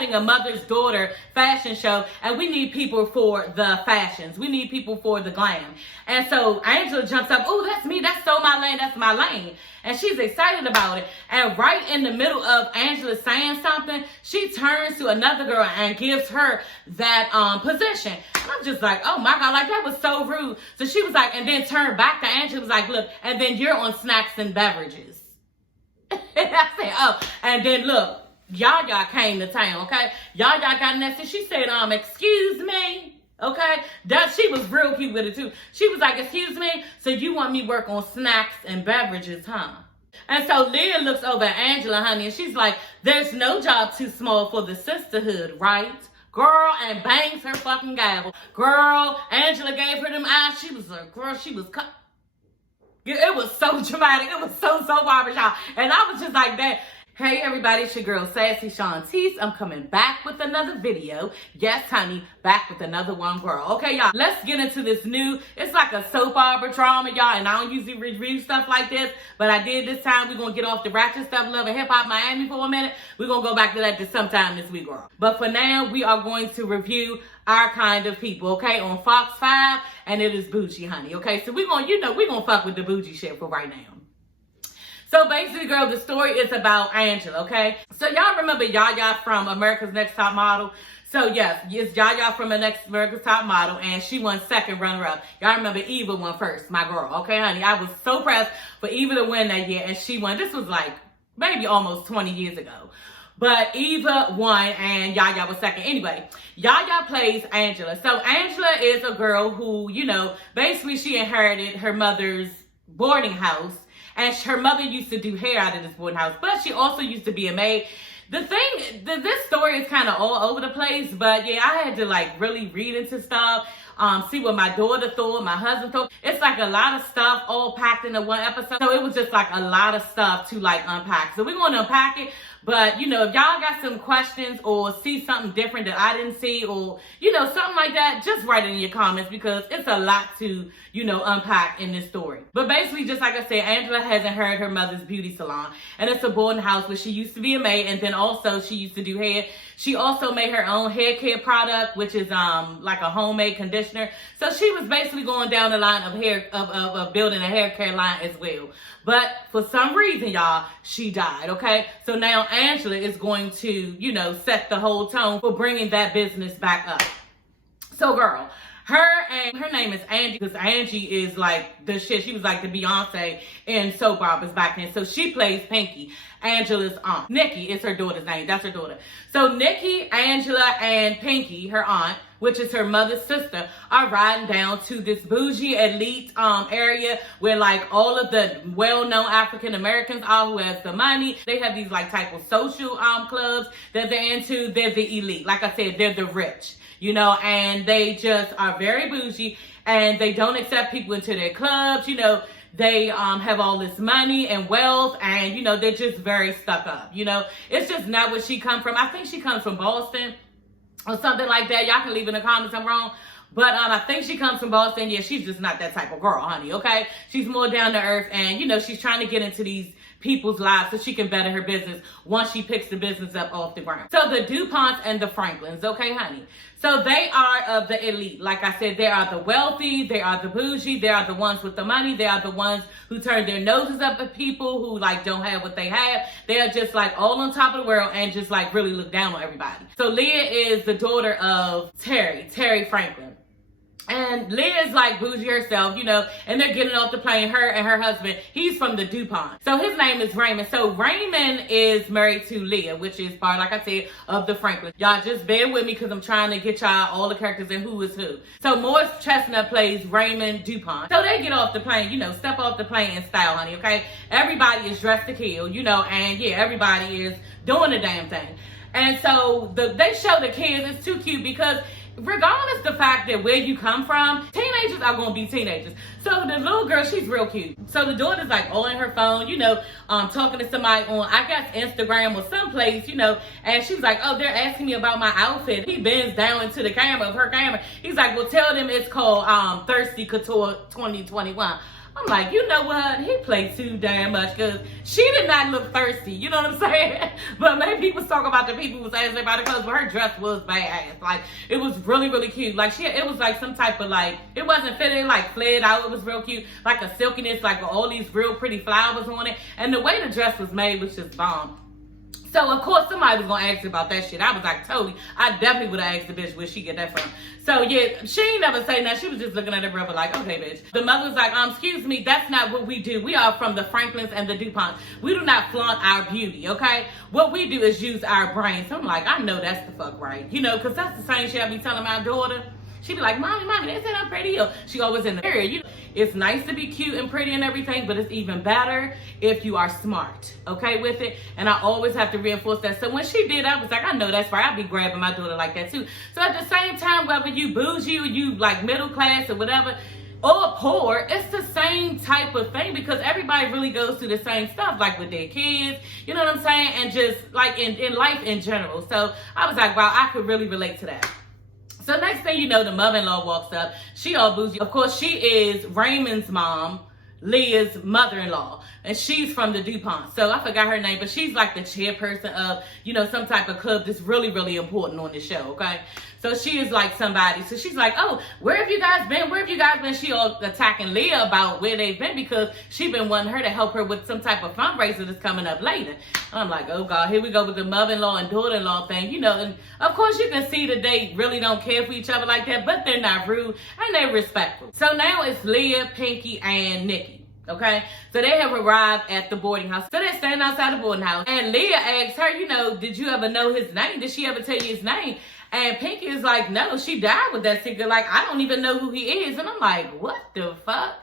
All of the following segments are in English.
having a mother's daughter fashion show, and we need people for the fashions. We need people for the glam. And so Angela jumps up, oh, that's me. That's so my lane. That's my lane. And she's excited about it. And right in the middle of Angela saying something, she turns to another girl and gives her that position. And I'm just like, oh my God, like that was so rude. So she was like, and then turned back to Angela, was like, look, and then you're on snacks and beverages. And I said, oh, and then look, Yaya came to town, okay? Yaya got in there, so she said, excuse me. Okay, that she was real cute with it too. She was like, excuse me, so you want me work on snacks and beverages, huh? And so Leah looks over at Angela, honey, and she's like, there's no job too small for the sisterhood, right? Girl, and bangs her fucking gavel. Girl, Angela gave her them eyes. She was like, girl, she was cut. It was so dramatic. It was so barbershop. And I was just like that. Hey everybody, it's your girl Sassy Shantice. I'm coming back with another video. Yes, honey, back with another one, girl. Okay, y'all, let's get into this new, it's like a soap opera drama, y'all, and I don't usually review stuff like this, but I did this time. We're going to get off the ratchet stuff, Love and Hip Hop Miami for a minute. We're going to go back to that sometime this week, girl. But for now, we are going to review Our Kind of People, okay, on Fox 5, and it is bougie, honey, okay? So we're going to, we're going to fuck with the bougie shit for right now. So basically, girl, the story is about Angela, okay? So y'all remember Yaya from America's Next Top Model? So yes, it's Yaya from America's Top Model, and she won second runner-up. Y'all remember Eva won first, my girl, okay, honey? I was so pressed for Eva to win that year, and she won. This was like maybe almost 20 years ago. But Eva won, and Yaya was second. Anyway, Yaya plays Angela. So Angela is a girl who, basically she inherited her mother's boarding house. And her mother used to do hair out of this boarding house, but she also used to be a maid. The thing, this story is kind of all over the place, but yeah, I had to like really read into stuff, see what my daughter thought, my husband thought. It's like a lot of stuff all packed into one episode. So it was just like a lot of stuff to like unpack. So we're going to unpack it. But, if y'all got some questions or see something different that I didn't see or, something like that, just write it in your comments because it's a lot to, unpack in this story. But basically, just like I said, Angela has inherited her mother's beauty salon. And it's a boarding house where she used to be a maid, and then also she used to do hair. She also made her own hair care product, which is like a homemade conditioner. So she was basically going down the line of building a hair care line as well. But for some reason, y'all, she died, okay? So now Angela is going to, set the whole tone for bringing that business back up. So, girl, her name is Angie, because Angie is like the shit. She was like the Beyonce in soap operas back then. So she plays Pinky, Angela's aunt. Nikki is her daughter's name. That's her daughter. So Nikki, Angela, and Pinky, her aunt, which is her mother's sister, are riding down to this bougie elite area where like all of the well-known African Americans are who has the money. They have these like type of social clubs that they're into. They're the elite. Like I said, they're the rich, and they just are very bougie, and they don't accept people into their clubs. They have all this money and wealth, and they're just very stuck up. It's just not where she come from. I think she comes from Boston or something like that. Y'all can leave in the comments if I'm wrong. But I think she comes from Boston. Yeah, she's just not that type of girl, honey, okay? She's more down to earth, and, she's trying to get into these people's lives so she can better her business once she picks the business up off the ground. So the DuPonts and the Franklins, okay, honey? So they are of the elite. Like I said, they are the wealthy, they are the bougie, they are the ones with the money, they are the ones who turn their noses up at people who like don't have what they have. They are just like all on top of the world and just like really look down on everybody. So Leah is the daughter of Terry Franklin. And Leah's like bougie herself, and they're getting off the plane, her and her husband. He's from the DuPont. So his name is Raymond. So Raymond is married to Leah, which is part, like I said, of the Franklin. Y'all just bear with me because I'm trying to get y'all all the characters and who is who. So Morris Chestnut plays Raymond DuPont. So they get off the plane, step off the plane in style, honey, okay? Everybody is dressed to kill, and yeah, everybody is doing the damn thing. And so they show the kids, it's too cute because regardless the fact that where you come from, teenagers are going to be teenagers. So the little girl, she's real cute. So the daughter's like on her phone, talking to somebody on, I guess, Instagram or someplace, and she was like, oh, they're asking me about my outfit. He bends down into the camera of her camera. He's like, well, tell them it's called Thirsty Couture 2021. I'm like, you know what? He played too damn much because she did not look thirsty. You know what I'm saying? But maybe people talk about the people who was asking about the clothes, but her dress was badass. Like, it was really, really cute. Like, it was like some type of like, it wasn't fitted, like flared out. It was real cute. Like a silkiness, like with all these real pretty flowers on it. And the way the dress was made was just bomb. So, of course, somebody was going to ask about that shit. I was like, totally. I definitely would have asked the bitch where she get that from. So, yeah, she ain't never say that. She was just looking at her brother like, okay, bitch. The mother was like, excuse me, that's not what we do. We are from the Franklins and the DuPonts. We do not flaunt our beauty, okay? What we do is use our brain. So, I'm like, I know that's the fuck right. You know, because that's the same shit I be telling my daughter. She be like, mommy, they said I'm pretty. Or she always in the area. You know, it's nice to be cute and pretty and everything, but it's even better if you are smart, okay, with it. And I always have to reinforce that. So when she did, I was like, I know that's right. I'll be grabbing my daughter like that too. So at the same time, whether you bougie or you like middle class or whatever, or poor, it's the same type of thing because everybody really goes through the same stuff, like with their kids, you know what I'm saying? And just like in life in general. So I was like, wow, I could really relate to that. So next thing you know, the mother-in-law walks up. She all bougie. Of course, she is Raymond's mom, Leah's mother-in-law. And she's from the DuPont. So I forgot her name, but she's like the chairperson of, you know, some type of club that's really, really important on the show, okay? So she is like somebody. So she's like, oh, where have you guys been? Where have you guys been? She all attacking Leah about where they've been because she been wanting her to help her with some type of fundraiser that's coming up later. And I'm like, oh God, here we go with the mother-in-law and daughter-in-law thing, you know. And of course you can see that they really don't care for each other like that, but they're not rude and they're respectful. So now it's Leah, Pinky, and Nikki. Okay, so they have arrived at the boarding house. So they're standing outside the boarding house. And Leah asks her, you know, did you ever know his name? Did she ever tell you his name? And Pinky is like, no, she died with that secret. Like, I don't even know who he is. And I'm like, what the fuck?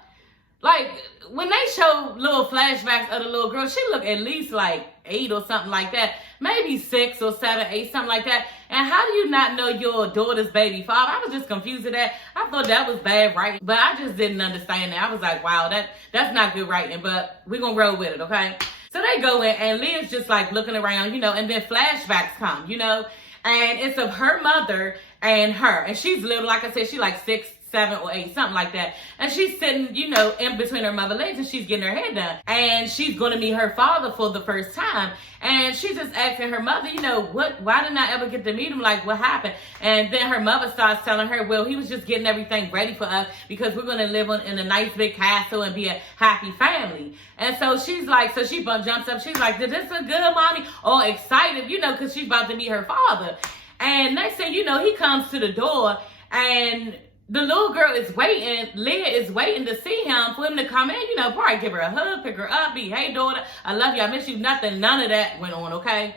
Like, when they show little flashbacks of the little girl, she looked at least like 8 or something like that. Maybe 6 or 7, 8, something like that. And how do you not know your daughter's baby father? I was just confused at that. I thought that was bad writing, but I just didn't understand that. I was like, wow, that's not good writing, but we're going to roll with it, okay? So they go in, and Leah's just like looking around, you know, and then flashbacks come, you know, and it's of her mother and her. And she's little, like I said, she like 6, 7 or 8, something like that. And she's sitting, you know, in between her mother's legs and she's getting her hair done. And she's going to meet her father for the first time. And she's just asking her mother, you know, why didn't I ever get to meet him? Like, what happened? And then her mother starts telling her, well, he was just getting everything ready for us because we're going to live in a nice big castle and be a happy family. And so she's like, so she jumps up. She's like, did this look good, mommy? All excited, you know, because she's about to meet her father. And next thing you know, he comes to the door and the little girl is waiting. Leah is waiting to see him for him to come in. You know, probably give her a hug, pick her up, be, hey, daughter, I love you, I miss you. Nothing, none of that went on, okay?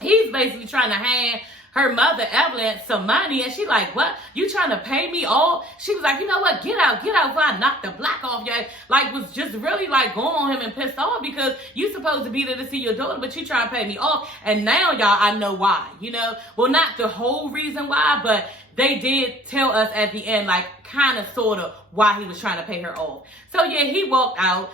He's basically trying to hand her mother, Evelyn, some money. And she like, what? You trying to pay me off? She was like, you know what? Get out before I knock the black off you. Like, was just really like going on him and pissed off because you supposed to be there to see your daughter, but you trying to pay me off. And now, y'all, I know why, you know? Well, not the whole reason why, but they did tell us at the end, like, kind of, sort of, why he was trying to pay her off. So, yeah, he walked out.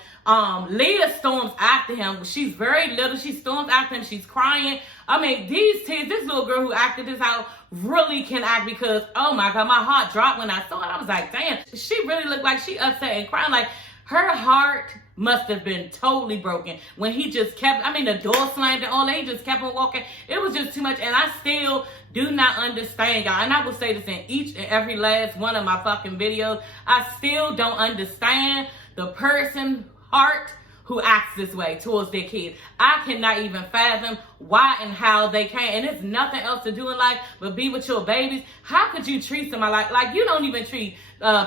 Leah storms after him. She's very little. She storms after him. She's crying. I mean, these tears, this little girl who acted this out really can act because, oh, my God, my heart dropped when I saw it. I was like, damn, she really looked like she upset and crying. Like, her heart must have been totally broken when he just kept, I mean, the door slammed and all, they just kept on walking. It was just too much. And I still do not understand, y'all. And I will say this in each and every last one of my fucking videos. I still don't understand the person heart who acts this way towards their kids. I cannot even fathom why and how they can. And there's nothing else to do in life but be with your babies. How could you treat somebody like you don't even treat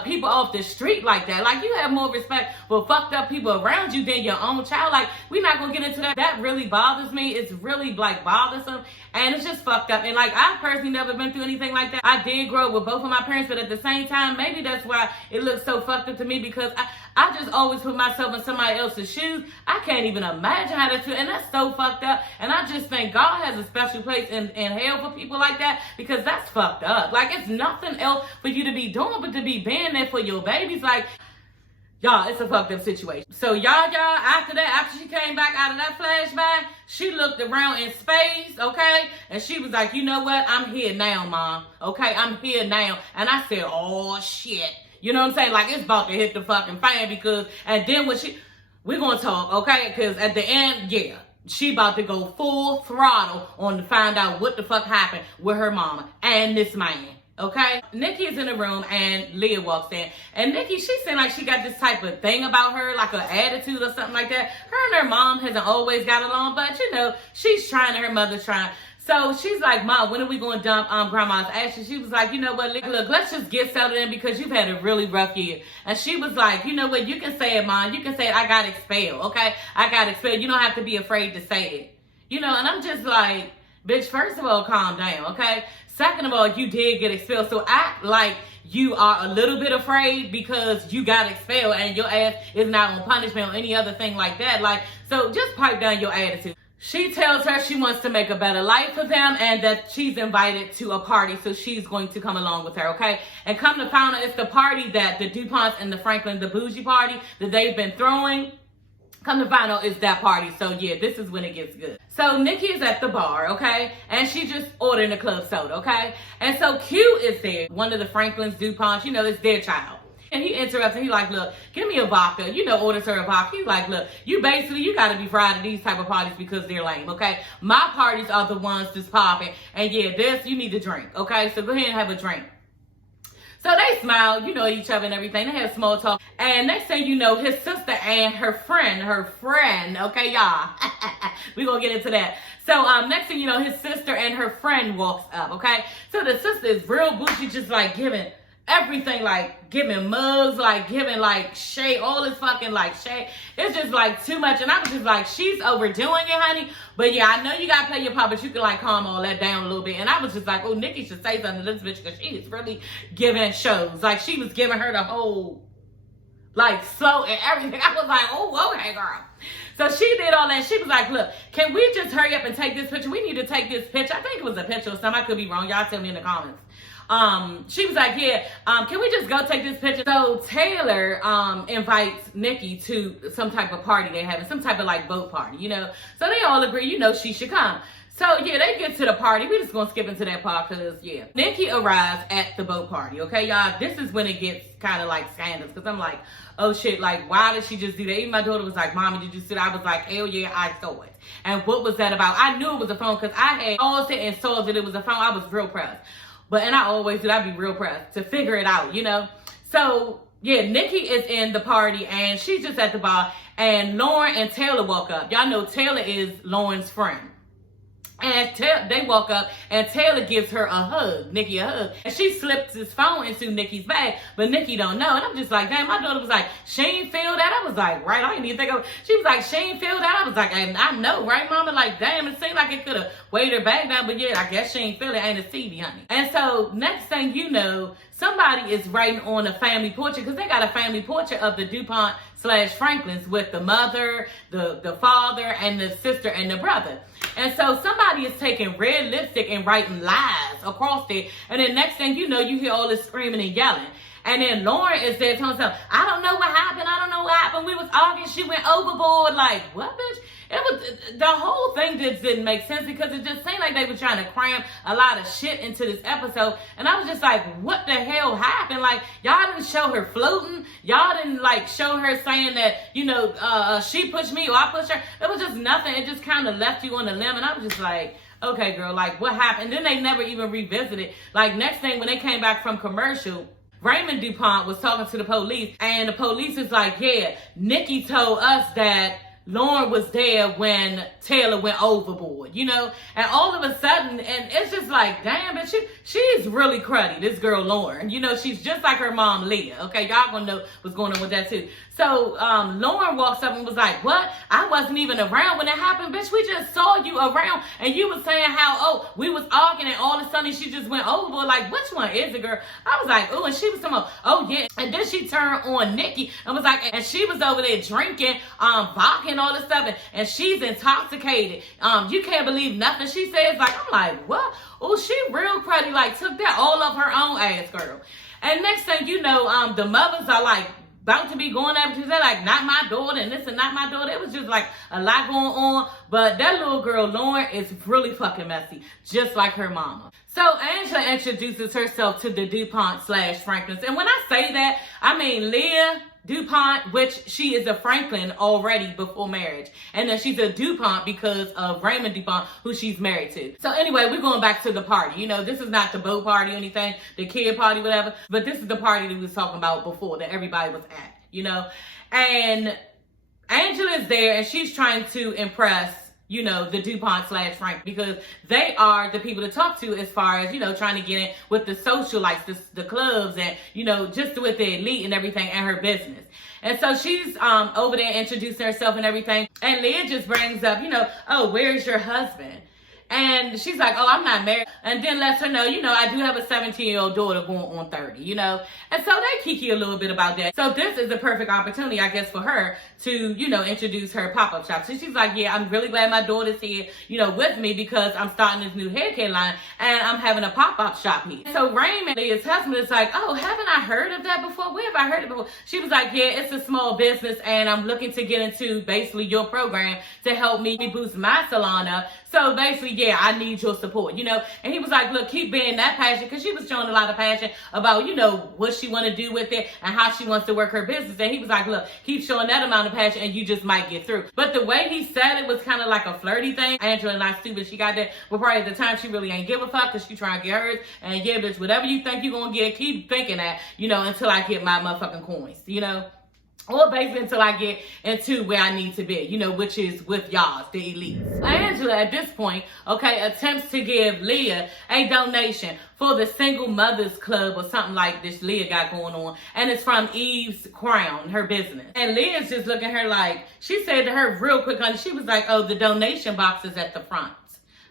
people off the street like that? Like, you have more respect for fucked up people around you than your own child. Like, we're not gonna get into that. That really bothers me. It's really like bothersome, and it's just fucked up. And like, I've personally never been through anything like that. I did grow up with both of my parents, but at the same time, maybe that's why it looks so fucked up to me, because I just always put myself in somebody else's shoes. I can't even imagine how that's, and that's so fucked up. And I just think God has a special place in hell for people like that, because that's fucked up. Like, it's nothing else for you to be doing but to be being there for your babies. Like, y'all, it's a fucked up situation. So y'all, after that, after she came back out of that flashback, she looked around in space, okay? And she was like, you know what? I'm here now, Mom. Okay, I'm here now. And I said, oh, shit. You know what I'm saying? Like, it's about to hit the fucking fan because, and then when we're going to talk, okay? Because at the end, yeah, she about to go full throttle on to find out what the fuck happened with her mama and this man. Okay, Nikki is in the room and Leah walks in. And Nikki, she seemed like she got this type of thing about her, like an attitude or something like that. Her and her mom hasn't always got along, but you know, she's trying and her mother's trying. So she's like, Mom, when are we going to dump Grandma's ashes? She was like, you know what, look, let's just get settled in because you've had a really rough year. And she was like, you know what, you can say it, Mom. You can say it. I got expelled, okay? I got expelled. You don't have to be afraid to say it. You know, and I'm just like, bitch, first of all, calm down, okay? Second of all, you did get expelled, so act like you are a little bit afraid because you got expelled and your ass is not on punishment or any other thing like that. Like, so just pipe down your attitude. She tells her she wants to make a better life for them and that she's invited to a party, so she's going to come along with her, okay? And come to find out, it's the party that the DuPonts and the Franklin, the bougie party that they've been throwing. Come to find out, it's that party. So yeah, this is when it gets good. So Nikki is at the bar, okay? And she just ordering a club soda, okay? And so Q is there, one of the Franklins, DuPonts, you know, it's their child. And he interrupts and he's like, look, give me a vodka. You know, orders her a vodka. He's like, look, you got to be fried at these type of parties because they're lame, okay? My parties are the ones that's popping. And yeah, you need to drink, okay? So go ahead and have a drink. So they smile, you know, each other and everything. They have small talk. And next thing you know, his sister and her friend, okay, y'all? We're going to get into that. So next thing you know, his sister and her friend walks up, okay? So the sister is real bougie, just like giving everything, like giving mugs, like giving like shade, all this fucking like shade. It's just like too much. And I was just like, she's overdoing it, honey. But yeah, I know you gotta play your part, but you can like calm all that down a little bit. And I was just like, oh, Nikki should say something to this bitch because she is really giving shows. Like she was giving her the whole like slow and everything. I was like, oh, okay, girl. So she did all that. She was like, look, can we just hurry up and take this picture? We need to take this picture. I think it was a picture or something. I could be wrong. Y'all tell me in the comments. She was like, yeah, can we just go take this picture? So Taylor invites Nikki to some type of party they're having, some type of like boat party, you know. So they all agree, you know, she should come. So yeah, they get to the party. We're just gonna skip into that part because yeah. Nikki arrives at the boat party, okay, y'all? This is when it gets kind of like scandalous because I'm like, oh shit, like why did she just do that? Even my daughter was like, Mommy, did you see that? I was like, hell yeah, I saw it. And what was that about? I knew it was a phone because I had paused it and saw that it was a phone. I was real proud. And I always do, I'd be real pressed to figure it out, you know? So, yeah, Nikki is in the party, and she's just at the bar, and Lauren and Taylor walk up. Y'all know Taylor is Lauren's friend. And they walk up, and Taylor gives her a hug, Nikki a hug. And she slips his phone into Nikki's bag, but Nikki don't know. And I'm just like, damn, my daughter was like, she ain't feel that? I was like, right, I didn't even think of it. She was like, she ain't feel that? I was like, I know, right, Mama? Like, damn, it seemed like it could have weighed her bag down, but yeah, I guess she ain't feel it. Ain't a CD, honey. And so, next thing you know, somebody is writing on a family portrait, because they got a family portrait of the DuPont/Franklins with the mother, the father, and the sister, and the brother. And so somebody is taking red lipstick and writing lies across there. And then next thing you know, you hear all this screaming and yelling. And then Lauren is there telling herself, I don't know what happened. I don't know what happened. We was arguing. She went overboard. Like, what, bitch? It was, the whole thing just didn't make sense because it just seemed like they were trying to cram a lot of shit into this episode. And I was just like, what the hell happened? Like, y'all didn't show her floating. Y'all didn't, like, show her saying that, you know, she pushed me or I pushed her. It was just nothing. It just kind of left you on the limb. And I was just like, okay, girl, like, what happened? And then they never even revisited. Like, next thing, when they came back from commercial, Raymond DuPont was talking to the police. And the police is like, yeah, Nikki told us that Lauren was there when Taylor went overboard, you know? And all of a sudden, and it's just like, damn, but she's really cruddy, this girl Lauren. You know, she's just like her mom, Leah. Okay, y'all gonna know what's going on with that too. So Lauren walks up and was like, what? I wasn't even around when it happened, bitch. We just saw you around. And you was saying how, oh, we was arguing and all of a sudden she just went overboard. Like, which one is it, girl? I was like, oh, and she was talking about, oh, yeah. And then she turned on Nikki and was like, and she was over there drinking, vodka and all this stuff. And she's intoxicated. You can't believe nothing she says. Like, I'm like, what? Oh, she real cruddy. Like, took that all of her own ass, girl. And next thing you know, the mothers are like about to be going at her. They're like, not my daughter, and this and not my daughter. It was just like a lot going on. But that little girl, Lauren, is really fucking messy, just like her mama. So Angela introduces herself to the DuPont / Franklins. And when I say that, I mean Leah DuPont, which she is a Franklin already before marriage. And then she's a DuPont because of Raymond DuPont, who she's married to. So anyway, we're going back to the party. You know, this is not the boat party or anything, the kid party, whatever. But this is the party that we was talking about before that everybody was at, you know. And Angela is there and she's trying to impress, you know, the DuPont / Frank, because they are the people to talk to as far as, you know, trying to get in with the socialites, the clubs, and, you know, just with the elite and everything and her business. And so she's over there introducing herself and everything. And Leah just brings up, you know, oh, where's your husband? And she's like, oh, I'm not married. And then lets her know, you know, I do have a 17-year-old daughter going on 30, you know. And so they kiki a little bit about that. So this is a perfect opportunity, I guess, for her to, you know, introduce her pop-up shop. So she's like, yeah, I'm really glad my daughter's here, you know, with me because I'm starting this new hair care line and I'm having a pop-up shop here. So Raymond, Leah's husband, is like, oh, haven't I heard of that before? Where have I heard it before? She was like, yeah, it's a small business and I'm looking to get into basically your program to help me boost my salon up. So basically, yeah, I need your support, you know. And he was like, look, keep being that passionate, because she was showing a lot of passion about, you know, what she want to do with it and how she wants to work her business. And he was like, look, keep showing that amount of passion and you just might get through. But the way he said it was kind of like a flirty thing. Angela not stupid. She got that. But probably at the time, she really ain't give a fuck because she trying to get hers. And yeah, bitch, whatever you think you're going to get, keep thinking that, you know, until I get my motherfucking coins, you know. Or basically until I get into where I need to be, you know, which is with y'all, the elites. Angela, at this point, okay, attempts to give Leah a donation for the Single Mothers Club or something like this Leah got going on. And it's from Eve's Crown, her business. And Leah's just looking at her like, she said to her real quick, honey, she was like, oh, the donation box is at the front.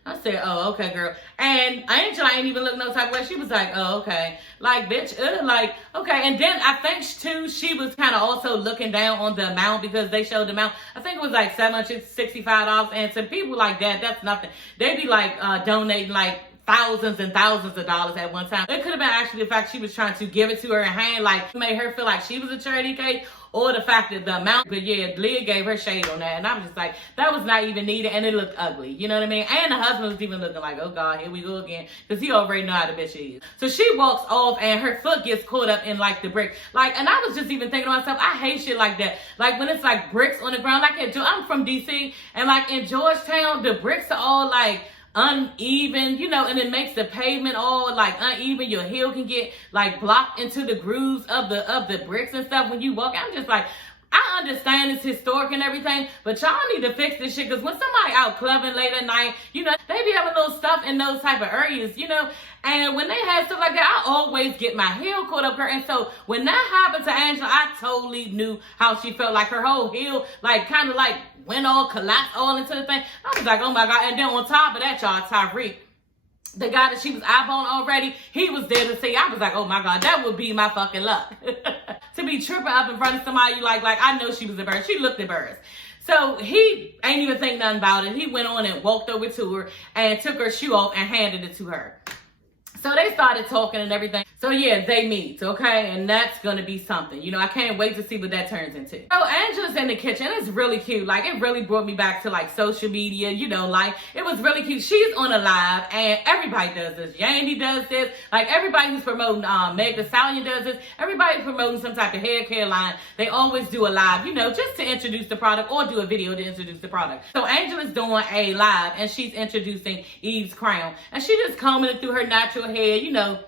I said, oh, okay, girl. And Angela ain't even look no type of way. She was like, oh, okay. Like, bitch, like, okay. And then I think, too, she was kind of also looking down on the amount because they showed the amount. I think it was like $765. And to people like that, that's nothing. They be like donating like thousands and thousands of dollars at one time. It could have been actually the fact she was trying to give it to her in hand, like made her feel like she was a charity case, or the fact that the amount. But yeah, Leah gave her shade on that, and I'm just like, that was not even needed, and it looked ugly. You know what I mean? And the husband was even looking like, oh God, here we go again, because he already know how the bitch is. So she walks off, and her foot gets caught up in like the brick. Like, and I was just even thinking to myself, I hate shit like that. Like when it's like bricks on the ground. Like I'm from DC, and like in Georgetown, the bricks are all like uneven, you know, and it makes the pavement all like uneven. Your heel can get like blocked into the grooves of the bricks and stuff when you walk. I'm just like, I understand it's historic and everything, but y'all need to fix this shit, because when somebody out clubbing late at night, you know, they be having little stuff in those type of areas, you know, and when they have stuff like that, I always get my heel caught up her. And so when that happened to Angela, I totally knew how she felt. Like her whole heel, like kind of like went all collapsed all into the thing. I was like, oh my God. And then on top of that, y'all, Tyreek, the guy that she was eyeballing already, he was there to see. I was like, oh my God, that would be my fucking luck. To be tripping up in front of somebody you like I know she was embarrassed. She looked embarrassed. So he ain't even think nothing about it. He went on and walked over to her and took her shoe off and handed it to her. So they started talking and everything. So yeah, they meet, okay? And that's gonna be something. You know, I can't wait to see what that turns into. So Angela's in the kitchen. It's really cute. Like, it really brought me back to like social media, you know, like it was really cute. She's on a live and everybody does this. Yandy does this. Like everybody who's promoting Meg Thee Stallion does this. Everybody promoting some type of hair care line. They always do a live, you know, just to introduce the product or do a video to introduce the product. So Angela's doing a live and she's introducing Eve's Crown. And she just combing it through her natural hair, you know,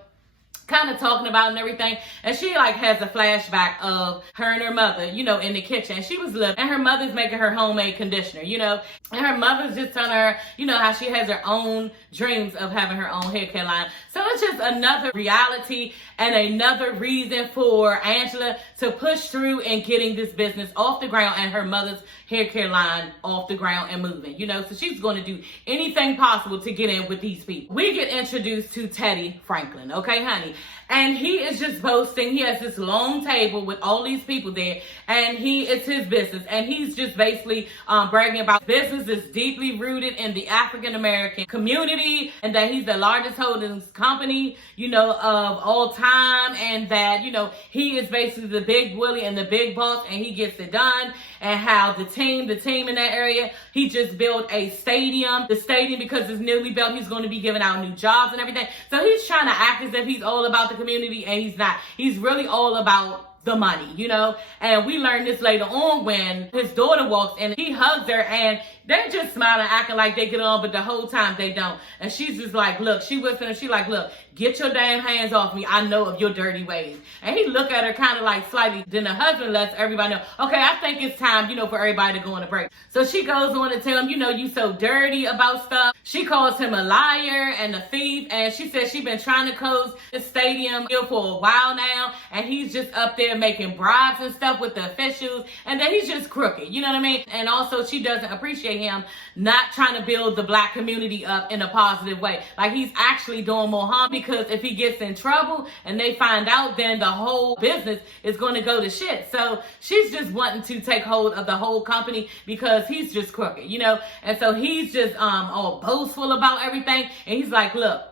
kind of talking about and everything. And she like has a flashback of her and her mother, you know, in the kitchen. And she was living, and her mother's making her homemade conditioner, you know, and her mother's just telling her, you know, how she has her own dreams of having her own hair care line. So it's just another reality and another reason for Angela to push through and getting this business off the ground and her mother's hair care line off the ground and moving, you know. So she's going to do anything possible to get in with these people. We get introduced to Teddy Franklin, okay, honey? And he is just boasting. He has this long table with all these people there, and it's his business. And he's just basically bragging about business is deeply rooted in the African-American community, and that he's the largest holdings company, you know, of all time. time, and that, you know, he is basically the big Willie and the big boss, and he gets it done. And how the team in that area, he just built a stadium. The stadium, because it's newly built, he's going to be giving out new jobs and everything. So he's trying to act as if he's all about the community, and he's not. He's really all about the money, you know. And we learned this later on when his daughter walks in. He hugs her, and they're just smiling, acting like they get on, but the whole time they don't. And she's just like, look, she whispering, she like, look, get your damn hands off me. I know of your dirty ways. And he look at her kind of like slightly. Then the husband lets everybody know, okay, I think it's time, you know, for everybody to go on a break. So she goes on to tell him, you know, you so dirty about stuff. She calls him a liar and a thief. And she says she's been trying to close the stadium for a while now. And he's just up there making bribes and stuff with the officials. And then he's just crooked, you know what I mean? And also she doesn't appreciate him not trying to build the black community up in a positive way. Like, he's actually doing more harm, because if he gets in trouble and they find out, then the whole business is going to go to shit. So she's just wanting to take hold of the whole company because he's just crooked, you know? And so he's just all boastful about everything. And he's like, look,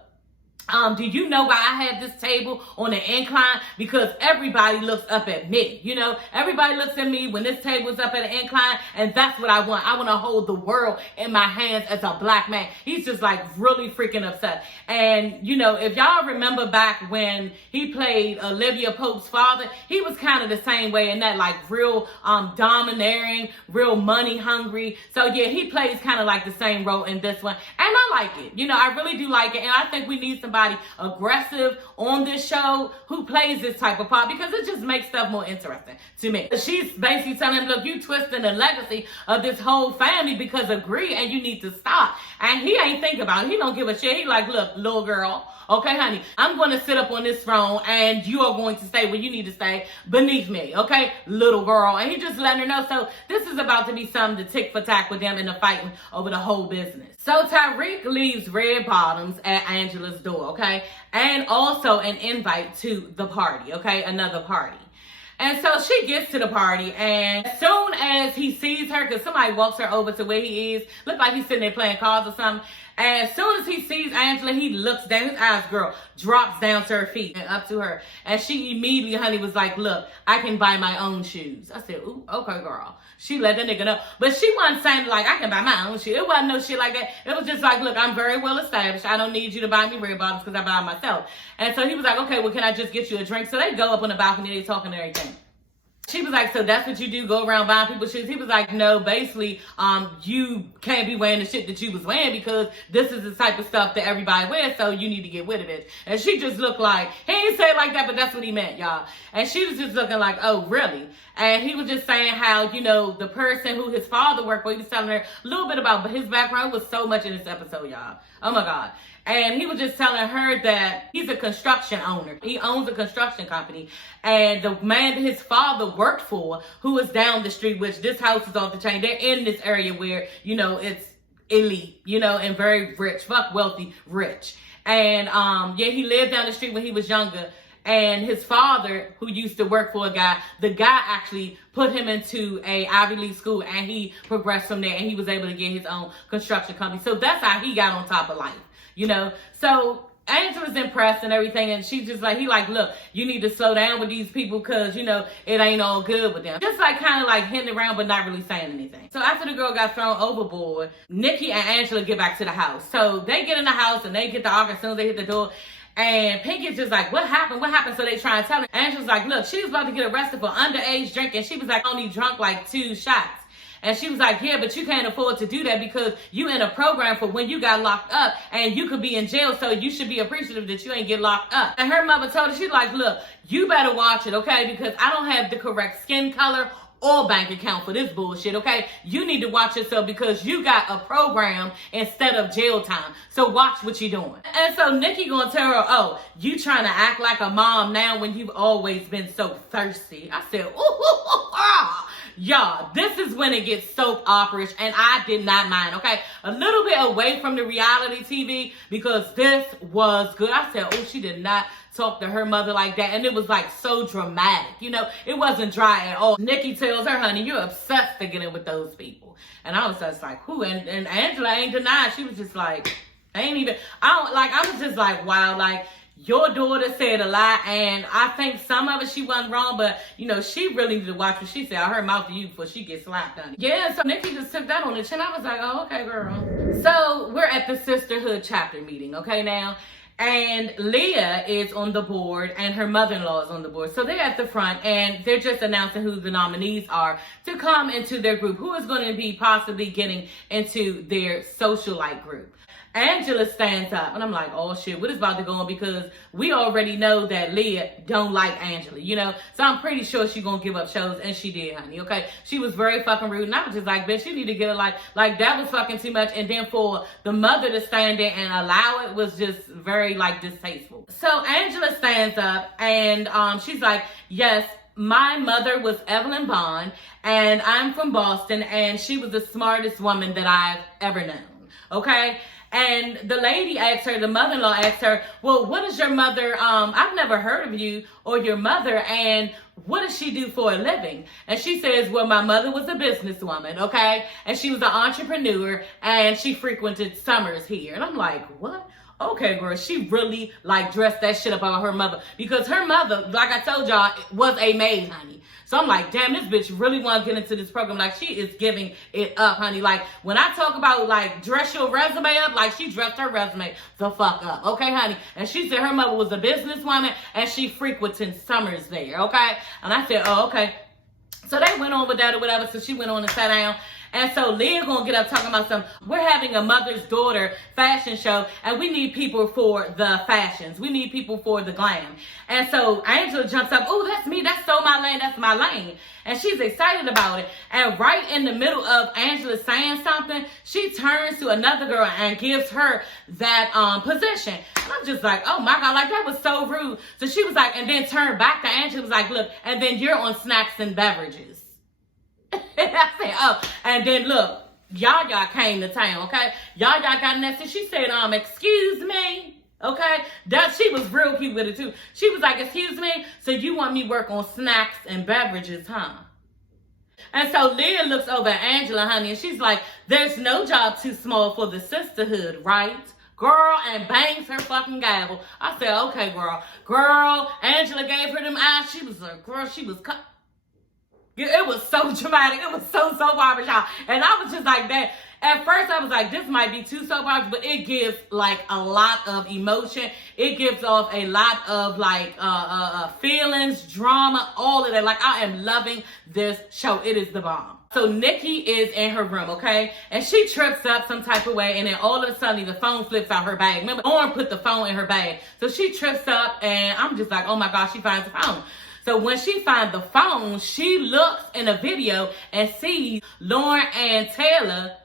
do you know why I have this table on the incline? Because everybody looks up at me, you know? Everybody looks at me when this table's up at an incline, and that's what I want. I want to hold the world in my hands as a black man. He's just like really freaking upset. And, you know, if y'all remember back when he played Olivia Pope's father, he was kind of the same way in that, like, real domineering, real money hungry. So yeah, he plays kind of like the same role in this one. And I like it. You know, I really do like it. And I think we need somebody aggressive on this show who plays this type of part, because it just makes stuff more interesting to me. She's basically telling him, look, you twisting the legacy of this whole family because of greed, and you need to stop. And he ain't think about it. He don't give a shit. He like, look, little girl, okay, honey, I'm going to sit up on this throne, and you are going to stay where you need to stay, beneath me, okay, little girl. And he just letting her know. So this is about to be something to tick for tack with them in the fighting over the whole business. So Tariq leaves red bottoms at Angela's door, okay, and also an invite to the party, okay, another party. And so she gets to the party, and as soon as he sees her, because somebody walks her over to where he is, look like he's sitting there playing cards or something. And as soon as he sees Angela, he looks down. His eyes, girl, drops down to her feet and up to her. And she immediately, honey, was like, look, I can buy my own shoes. I said, ooh, okay, girl. She let that nigga know. But she wasn't saying, like, I can buy my own shoes. It wasn't no shit like that. It was just like, look, I'm very well established. I don't need you to buy me red bottoms because I buy myself. And so he was like, okay, well, can I just get you a drink? So they go up on the balcony. They talking and everything. She was like, so that's what you do, go around buying people's shoes? He was like, no, basically, you can't be wearing the shit that you was wearing, because this is the type of stuff that everybody wears, so you need to get rid of it. And she just looked like, he didn't say it like that, but that's what he meant, y'all. And she was just looking like, oh, really? And he was just saying how, you know, the person who his father worked for, he was telling her a little bit about his background. Was so much in this episode, y'all. Oh, my God. And he was just telling her that he's a construction owner. He owns a construction company. And the man that his father worked for, who is down the street, which this house is off the chain, they're in this area where, you know, it's elite, you know, and very rich. Fuck wealthy, rich. And, yeah, he lived down the street when he was younger. And his father, who used to work for a guy, the guy actually put him into a Ivy League school, and he progressed from there, and he was able to get his own construction company. So that's how he got on top of life. You know, so Angela's impressed and everything, and she's just like, he like, look, you need to slow down with these people, because, you know, it ain't all good with them. Just like kind of like hinting around, but not really saying anything. So after the girl got thrown overboard, Nikki and Angela get back to the house. So they get in the house, and they get the argument as soon as they hit the door. And Pinky's just like, what happened? What happened? So they try and tell her. Angela's like, look, she was about to get arrested for underage drinking. She was like, only drunk like 2 shots. And she was like, yeah, but you can't afford to do that, because you in a program for when you got locked up, and you could be in jail, so you should be appreciative that you ain't get locked up. And her mother told her, she's like, look, you better watch it, okay? Because I don't have the correct skin color or bank account for this bullshit, okay? You need to watch yourself, because you got a program instead of jail time. So watch what you're doing. And so Nikki gonna tell her, oh, you trying to act like a mom now when you've always been so thirsty. I said, ooh. Y'all, this is when it gets soap opera-ish, and I did not mind, okay? A little bit away from the reality TV, because this was good. I said, oh, she did not talk to her mother like that, and it was like so dramatic, you know? It wasn't dry at all. Nikki tells her, honey, you're obsessed to get in with those people. And I was just like, who? And Angela ain't denied. She was just like, I was just like, wow, like, your daughter said a lot, and I think some of it she wasn't wrong, but you know, she really needed to watch what she said. I heard mouth to you before she gets slapped on it. Yeah, so Nikki just took that on the chin. I was like, oh, okay, girl. So we're at the sisterhood chapter meeting, okay, now. And Leah is on the board and her mother-in-law is on the board. So they're at the front and they're just announcing who the nominees are to come into their group, who is going to be possibly getting into their socialite group. Angela stands up and I'm like, oh shit, what is about to go on? Because we already know that Leah don't like Angela, you know? So I'm pretty sure she's gonna give up shows, and she did, honey, okay? She was very fucking rude, and I was just like, bitch, you need to get a life. Like, that was fucking too much. And then for the mother to stand there and allow it was just very, like, distasteful. So Angela stands up and she's like, yes, my mother was Evelyn Bond, and I'm from Boston, and she was the smartest woman that I've ever known, okay? And the lady asked her, the mother-in-law asked her, well, what is your mother, I've never heard of you or your mother, and what does she do for a living? And she says, well, my mother was a businesswoman, okay? And she was an entrepreneur, and she frequented summers here. And I'm like, what? Okay, girl, she really, like, dressed that shit up about her mother. Because her mother, like I told y'all, was a maid, honey. So I'm like, damn, this bitch really want to get into this program. Like, she is giving it up, honey. Like, when I talk about, like, dress your resume up, like, she dressed her resume the fuck up. Okay, honey? And she said her mother was a businesswoman, and she frequented summers there, okay? And I said, oh, okay. So they went on with that or whatever. So she went on and sat down. And so Leah gonna get up talking about we're having a mother's daughter fashion show, and we need people for the fashions. We need people for the glam. And so Angela jumps up, oh, that's me, that's so my lane, that's my lane. And she's excited about it. And right in the middle of Angela saying something, she turns to another girl and gives her that position. And I'm just like, oh my God, like that was so rude. So she was like, and then turned back to Angela, was like, look, and then you're on snacks and beverages. And I said, oh, and then look, Yaya came to town, okay? Yaya got in there, so she said, excuse me, okay? She was real cute with it too. She was like, excuse me, so you want me to work on snacks and beverages, huh? And so Leah looks over at Angela, honey, and she's like, there's no job too small for the sisterhood, right? Girl, and bangs her fucking gavel. I said, okay, girl. Girl, Angela gave her them eyes. She was like, girl, she was cut. It was so dramatic. It was so soap opera, y'all. And I was just like that. At first, I was like, this might be too soap opera, but it gives, like, a lot of emotion. It gives off a lot of, like, feelings, drama, all of that. Like, I am loving this show. It is the bomb. So Nikki is in her room, okay? And she trips up some type of way, and then all of a sudden, the phone flips out her bag. Remember, Lauren put the phone in her bag. So she trips up, and I'm just like, oh, my gosh, she finds the phone. So when she finds the phone, she looks in a video and sees Lauren and Taylor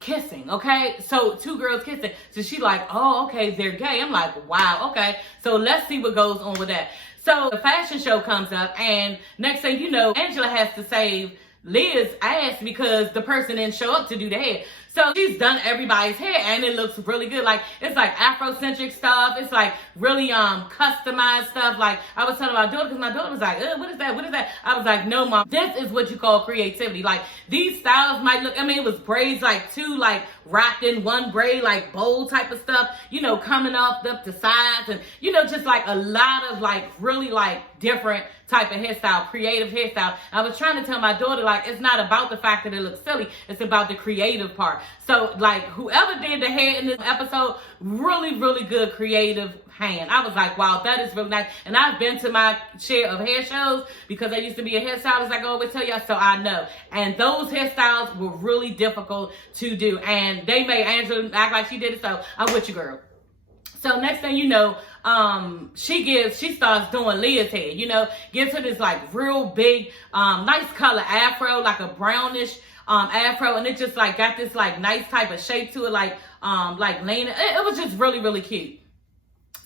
kissing, okay? So two girls kissing. So she like, oh, okay, they're gay. I'm like, wow, okay. So let's see what goes on with that. So the fashion show comes up, and next thing you know, Angela has to save Liz ass because the person didn't show up to do the hair. So she's done everybody's hair, and it looks really good. Like, it's like Afrocentric stuff. It's like really customized stuff. Like, I was telling my daughter, because my daughter was like, what is that? What is that? I was like, no, Mom, this is what you call creativity. Like, these styles might look, I mean, it was braids, like two, like wrapped in one braid, like bowl type of stuff, you know, coming up the sides, and, you know, just like a lot of like really like different type of hairstyle, creative hairstyle. I was trying to tell my daughter, like, it's not about the fact that it looks silly, it's about the creative part. So, like, whoever did the hair in this episode, really, really good creative hand. I was like, wow, that is really nice. And I've been to my share of hair shows because I used to be a hairstylist, like I always tell y'all, so I know. And those hairstyles were really difficult to do. And they made Angela act like she did it, so I'm with you, girl. So next thing you know, she starts doing Leah's hair, you know, gives her this like real big, nice color afro, like a brownish afro, and it just like got this like nice type of shape to it, like leaning. It was just really, really cute.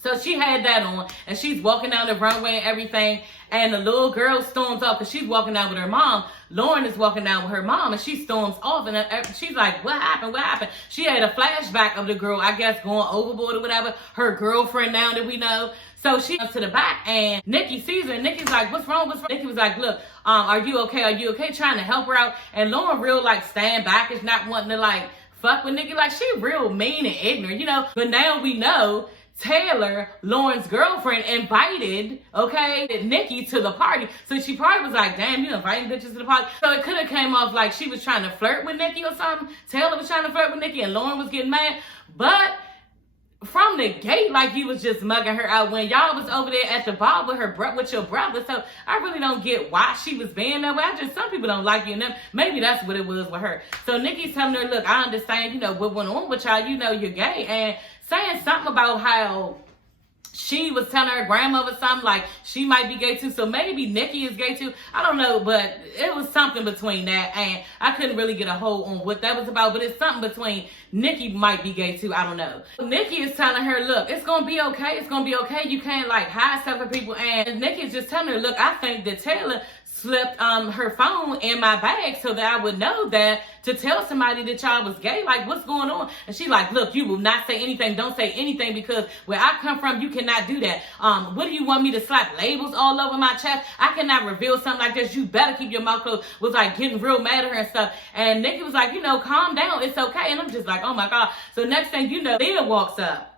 So she had that on, and she's walking down the runway and everything, and the little girl storms off because she's walking down with her mom. Lauren is walking down with her mom, and she storms off, and she's like, what happened? What happened? She had a flashback of the girl, I guess, going overboard or whatever, her girlfriend now that we know. So she comes to the back, and Nikki sees her, and Nikki's like, what's wrong? What's wrong? Nikki was like, look, are you okay? Are you okay? Trying to help her out. And Lauren real, like, stand back, is not wanting to, like, fuck with Nikki. Like, she real mean and ignorant, you know. But now we know Taylor, Lauren's girlfriend, invited, Nikki to the party. So she probably was like, damn, you inviting bitches to the party. So it could have came off like she was trying to flirt with Nikki or something. Taylor was trying to flirt with Nikki and Lauren was getting mad. But from the gate, like, you was just mugging her out when y'all was over there at the bar with your brother. So I really don't get why she was being that way. Some people don't like you, and maybe that's what it was with her. So Nikki's telling her, look, I understand, what went on with y'all, you're gay, and saying something about how she was telling her grandmother something like she might be gay too. So maybe Nikki is gay too. I don't know, but it was something between that, and I couldn't really get a hold on what that was about, but it's something between Nikki might be gay too. I don't know. Nikki is telling her, look, it's going to be okay. It's going to be okay. You can't like hide stuff from people. And Nikki is just telling her, look, I think that Taylor slipped her phone in my bag so that I would know that to tell somebody that y'all was gay, like, what's going on? And she like, look, you will not say anything. Don't say anything, because where I come from, you cannot do that. What do you want me to slap labels all over my chest? I cannot reveal something like this. You better keep your mouth closed. Was like getting real mad at her and stuff. And Nikki was like, calm down. It's okay. And I'm just like, oh my God. So next thing you know, Leah walks up.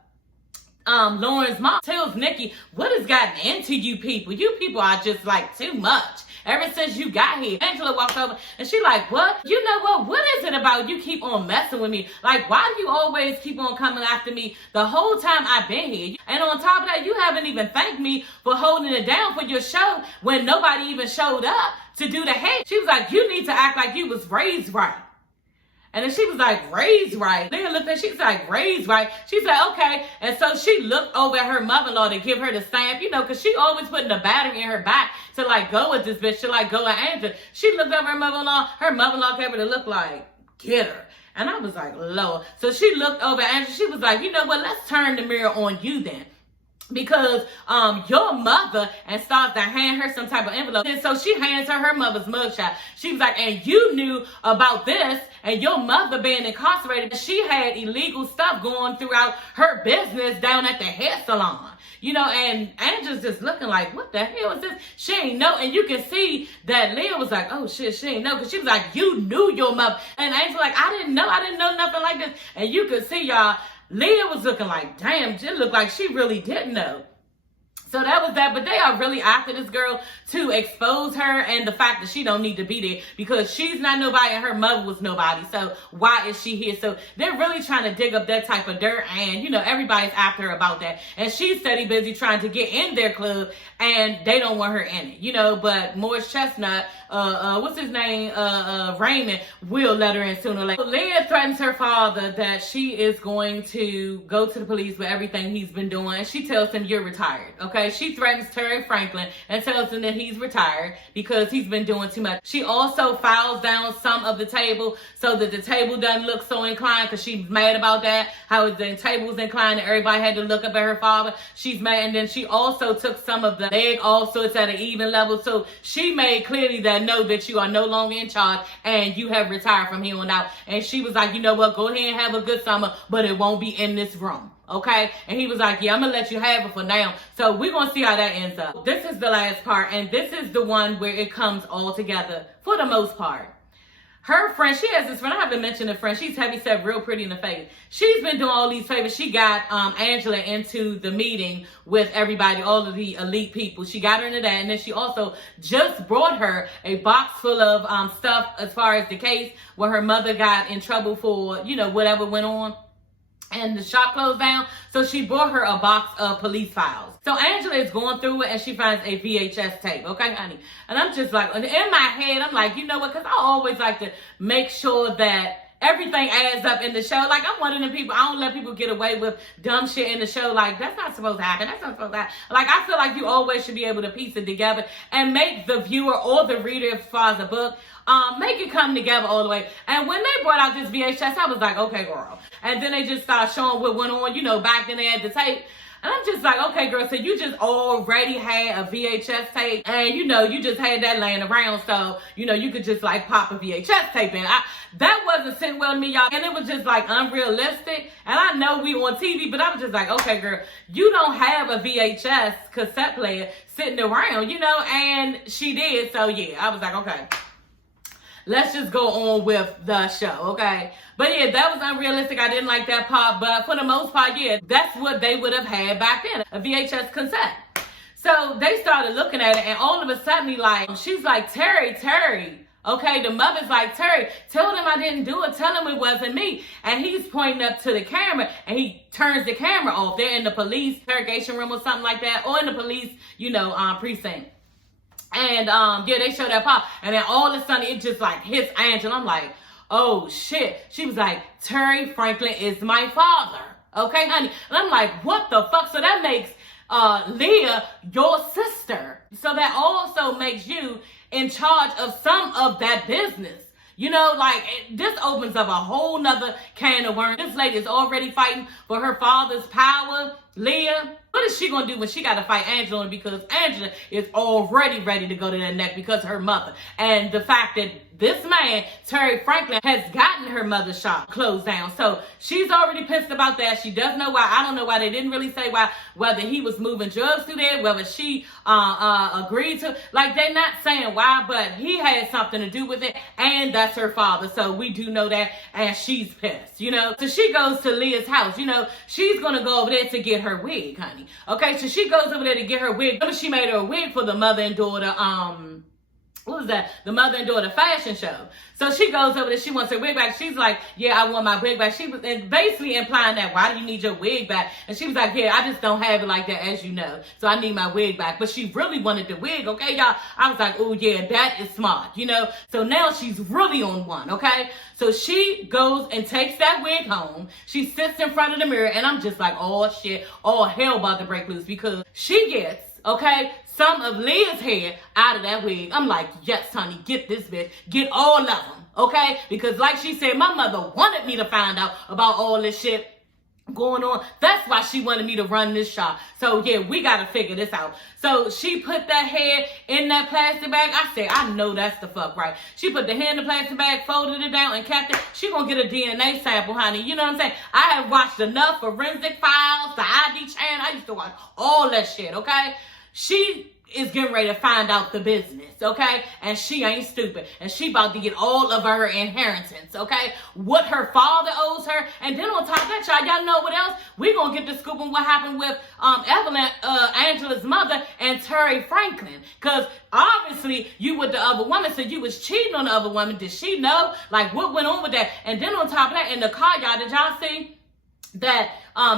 Lauren's mom tells Nikki, what has gotten into you people? You people are just like too much. Ever since you got here. Angela walks over and she like, what? You know what? What is it about you keep on messing with me? Like, why do you always keep on coming after me the whole time I've been here? And on top of that, you haven't even thanked me for holding it down for your show when nobody even showed up to do the head. She was like, you need to act like you was raised right. And then she was like, raised right. Leah looked at her, she was like, raised right. She said, okay. And so she looked over at her mother-in-law to give her the stamp, because she always putting the battery in her back to like go with this bitch, to like go and answer. She looked over her mother-in-law gave her to look like, get her. And I was like, Lord. So she looked over at Angela, she was like, you know what, let's turn the mirror on you then. Because your mother, and starts to hand her some type of envelope. And so she hands her mother's mugshot. She was like, and you knew about this and your mother being incarcerated. She had illegal stuff going throughout her business down at the hair salon. And Angela's just looking like, what the hell is this? She ain't know. And you can see that Leah was like, oh shit, she ain't know. Because she was like, you knew your mother. And Angela like, I didn't know nothing like this. And you could see, y'all, Leah was looking like, damn, it looked like she really didn't know. So that was that. But they are really after this girl to expose her and the fact that she don't need to be there because she's not nobody and her mother was nobody. So why is she here? So they're really trying to dig up that type of dirt. And, everybody's after her about that. And she's steady busy trying to get in their club and they don't want her in it, But Morris Chestnut, what's his name? Raymond will let her in sooner or later. Leah threatens her father that she is going to go to the police with everything he's been doing. And she tells him, you're retired, okay? She threatens Terry Franklin and tells him that he's retired because he's been doing too much. She also files down some of the table so that the table doesn't look so inclined because she's mad about that. How the table was inclined and everybody had to look up at her father. She's mad. And then she also took some of the leg off so it's at an even level. So she made clearly that know that you are no longer in charge and you have retired from here on out. And she was like, you know what? Go ahead and have a good summer, but it won't be in this room. Okay. And he was like, yeah, I'm going to let you have it for now. So we're going to see how that ends up. This is the last part. And this is the one where it comes all together for the most part. Her friend, she has this friend, I haven't mentioned a friend. She's heavy set, real pretty in the face. She's been doing all these favors. She got Angela into the meeting with everybody, all of the elite people. She got her into that. And then she also just brought her a box full of stuff as far as the case where her mother got in trouble for, whatever went on. And the shop closed down. So she brought her a box of police files. So Angela is going through it and she finds a VHS tape. Okay, honey. And I'm just like, in my head, I'm like, you know what? Because I always like to make sure that everything adds up in the show. Like, I'm one of the people, I don't let people get away with dumb shit in the show. Like, that's not supposed to happen. That's not supposed to happen. Like, I feel like you always should be able to piece it together and make the viewer or the reader, as far as a book, make it come together all the way. And when they brought out this VHS, I was like, okay, girl. And then they just started showing what went on, back then they had the tape. And I'm just like, okay, girl, so you just already had a VHS tape and, you just had that laying around. So, you could just like pop a VHS tape in. That wasn't sitting well to me, y'all. And it was just like unrealistic. And I know we on TV, but I was just like, okay, girl, you don't have a VHS cassette player sitting around, and she did. So, yeah, I was like, okay. let's just go on with the show, okay? But yeah, that was unrealistic. I didn't like that part, but for the most part, yeah, that's what they would have had back then, a VHS cassette. So they started looking at it, and all of a sudden, she's like, Terry. Okay, the mother's like, Terry, tell them I didn't do it. Tell them it wasn't me. And he's pointing up to the camera, and he turns the camera off. They're in the police interrogation room or something like that, or in the police, precinct. And yeah, they show that part. And then all of a sudden, it just like hits Angela. I'm like, oh shit. She was like, Terry Franklin is my father. Okay, honey. And I'm like, what the fuck? So that makes Leah your sister. So that also makes you in charge of some of that business. This opens up a whole nother can of worms. This lady is already fighting for her father's power. Leah, what is she going to do when she got to fight Angela? Because Angela is already ready to go to the neck because of her mother. And the fact that this man, Terry Franklin, has gotten her mother's shop closed down. So she's already pissed about that. She does know why. I don't know why they didn't really say why, whether he was moving drugs through there, whether she agreed to. They're not saying why, but he had something to do with it. And that's her father. So we do know that. And she's pissed, So she goes to Leah's house. She's going to go over there to get her wig, honey. Okay, so she goes over there to get her wig. Remember, she made her a wig for the mother and daughter, what was that? The mother and daughter fashion show. So she goes over there. She wants her wig back. She's like, yeah, I want my wig back. She was basically implying that, why do you need your wig back? And she was like, yeah, I just don't have it like that, as you know. So I need my wig back. But she really wanted the wig, okay, y'all? I was like, oh, yeah, that is smart, So now she's really on one, okay? So she goes and takes that wig home. She sits in front of the mirror, and I'm just like, oh, shit, all hell about to break loose, because she gets, okay, some of Leah's hair out of that wig. I'm like, yes, honey, get this bitch. Get all of them, okay? Because like she said, my mother wanted me to find out about all this shit going on. That's why she wanted me to run this shop. So yeah, we got to figure this out. So she put that hair in that plastic bag. I said, I know that's the fuck right. She put the hair in the plastic bag, folded it down, and kept it. She gonna get a DNA sample, honey. You know what I'm saying? I have watched enough Forensic Files, the ID channel. I used to watch all that shit, okay? She is getting ready to find out the business, okay? And she ain't stupid. And she about to get all of her inheritance, okay? What her father owes her. And then on top of that, y'all know what else? We gonna get to scoop on what happened with Evelyn, Angela's mother, and Terry Franklin. Because obviously, you with the other woman, so you was cheating on the other woman. Did she know? What went on with that? And then on top of that, in the car, y'all, did y'all see that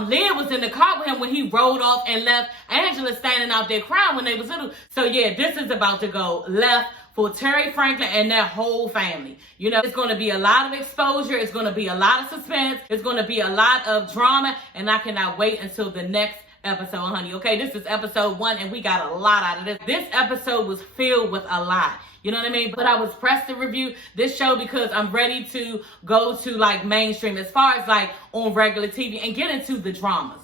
Leah was in the car with him when he rode off and left Angela standing out there crying when they was little? So yeah, this is about to go left for Terry Franklin and their whole family. It's going to be a lot of exposure. It's going to be a lot of suspense. It's going to be a lot of drama, and I cannot wait until the next episode, honey. Okay, this is episode 1, and we got a lot out of this. This episode was filled with a lot. You know what I mean? But I was pressed to review this show because I'm ready to go to mainstream as far as on regular TV and get into the dramas,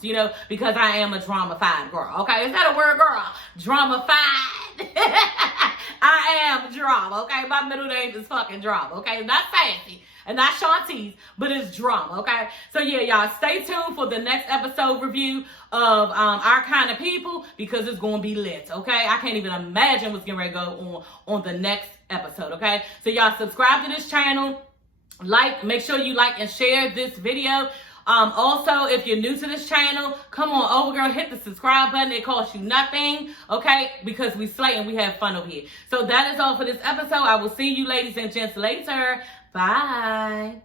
because I am a drama-fied girl. Okay, is that a word, girl? Drama-fied. I am drama, okay? My middle name is fucking drama, okay? Not fancy. And not Shantice, but it's drama, okay? So yeah, y'all, stay tuned for the next episode review of Our Kind of People, because it's going to be lit, okay? I can't even imagine what's getting ready to go on the next episode, okay? So y'all, subscribe to this channel. Make sure you like and share this video. Also, if you're new to this channel, come on over, girl, hit the subscribe button. It costs you nothing, okay? Because we slay and we have fun over here. So that is all for this episode. I will see you ladies and gents later. Bye.